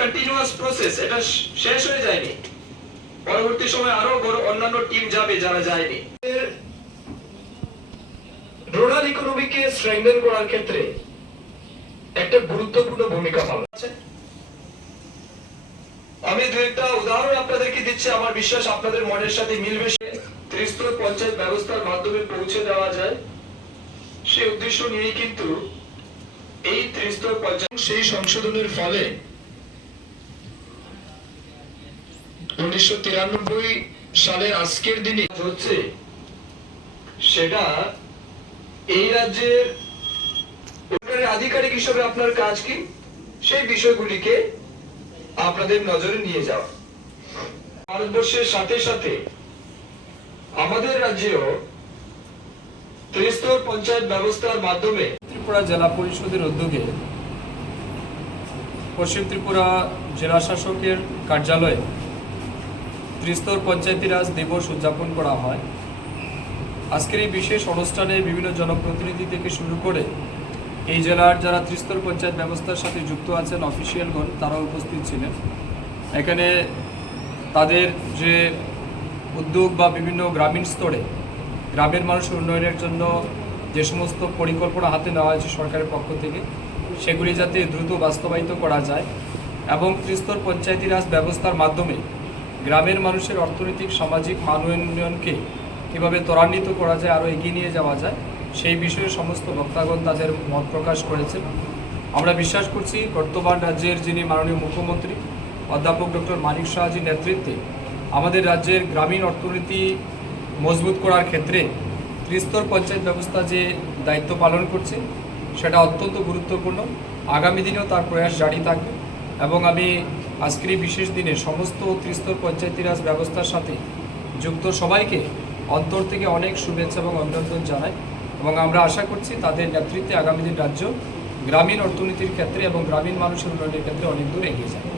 Continuous process এটা শেষ হয়ে যায়নি। পরবর্তী সময় আরও বড় অন্যান্য টিম যাবে যারা যায়নি। রুরাল ইকোনমিকে স্ট্রেংথেন করার ক্ষেত্রে একটা গুরুত্বপূর্ণ ভূমিকা পালন আছে আমি দু একটা উদাহরণ আপনাদেরকে দিচ্ছি আমার বিশ্বাস আপনাদের মনের সাথে মিলবে। সে ত্রিস্তর পঞ্চায়েত ব্যবস্থার মাধ্যমে পৌঁছে দেওয়া যায়। সেই উদ্দেশ্য নিয়েই কিন্তু এই ত্রিস্তর পঞ্চায়েত সেই সংশোধনের ফলে উনিশশো তিরানব্বই সালের আজকের দিনে হচ্ছে সেটা এই রাজ্যের আধিকারিক হিসেবে আপনার কাজ কি? সেই বিষয়গুলিকে আপনাদের নজরে নিয়ে যাওয়া। ভারতবর্ষের সাথে সাথে আমাদের রাজ্যেও ত্রিস্তর পঞ্চায়েত ব্যবস্থার মাধ্যমে ত্রিপুরা জেলা পরিষদের উদ্যোগে পশ্চিম ত্রিপুরা জেলা শাসকের কার্যালয়ে ত্রিস্তর পঞ্চায়েতি রাজ দিবস উদযাপন করা হয়। আজকের এই বিশেষ অনুষ্ঠানে বিভিন্ন জনপ্রতিনিধি থেকে শুরু করে এই জেলার যারা ত্রিস্তর পঞ্চায়েত ব্যবস্থার সাথে যুক্ত আছেন অফিসিয়ালগণ তারা উপস্থিত ছিলেন। এখানে তাদের যে উদ্যোগ বা বিভিন্ন গ্রামীণ স্তরে গ্রামের মানুষের উন্নয়নের জন্য যে সমস্ত পরিকল্পনা হাতে নেওয়া হয়েছে সরকারের পক্ষ থেকে, সেগুলি যাতে দ্রুত বাস্তবায়িত করা যায় এবং ত্রিস্তর পঞ্চায়েতি রাজ ব্যবস্থার মাধ্যমে গ্রামের মানুষের অর্থনৈতিক, সামাজিক মান উন্নয়নকে কীভাবে ত্বরান্বিত করা যায়, আরও এগিয়ে নিয়ে যাওয়া যায়, সেই বিষয়ে সমস্ত বক্তাগণ তাদের মত প্রকাশ করেছেন। আমরা বিশ্বাস করছি বর্তমান রাজ্যের যিনি মাননীয় মুখ্যমন্ত্রী, অধ্যাপক ডক্টর মানিক শাহজির নেতৃত্বে আমাদের রাজ্যের গ্রামীণ অর্থনীতি মজবুত করার ক্ষেত্রে ত্রিস্তর পঞ্চায়েত ব্যবস্থা যে দায়িত্ব পালন করছে, সেটা অত্যন্ত গুরুত্বপূর্ণ। আগামী দিনেও তার প্রয়াস জারি থাকবে এবং আমি আজকের এই বিশেষ দিনে সমস্ত ত্রিস্তর পঞ্চায়েতি রাজ ব্যবস্থার সাথে যুক্ত সবাইকে অন্তর থেকে অনেক শুভেচ্ছা এবং অভিনন্দন জানাই এবং আমরা আশা করছি তাদের নেতৃত্বে আগামী দিন রাজ্য গ্রামীণ অর্থনীতির ক্ষেত্রে এবং গ্রামীণ মানুষের উন্নয়নের ক্ষেত্রে অনেক দূর এগিয়ে যাবে।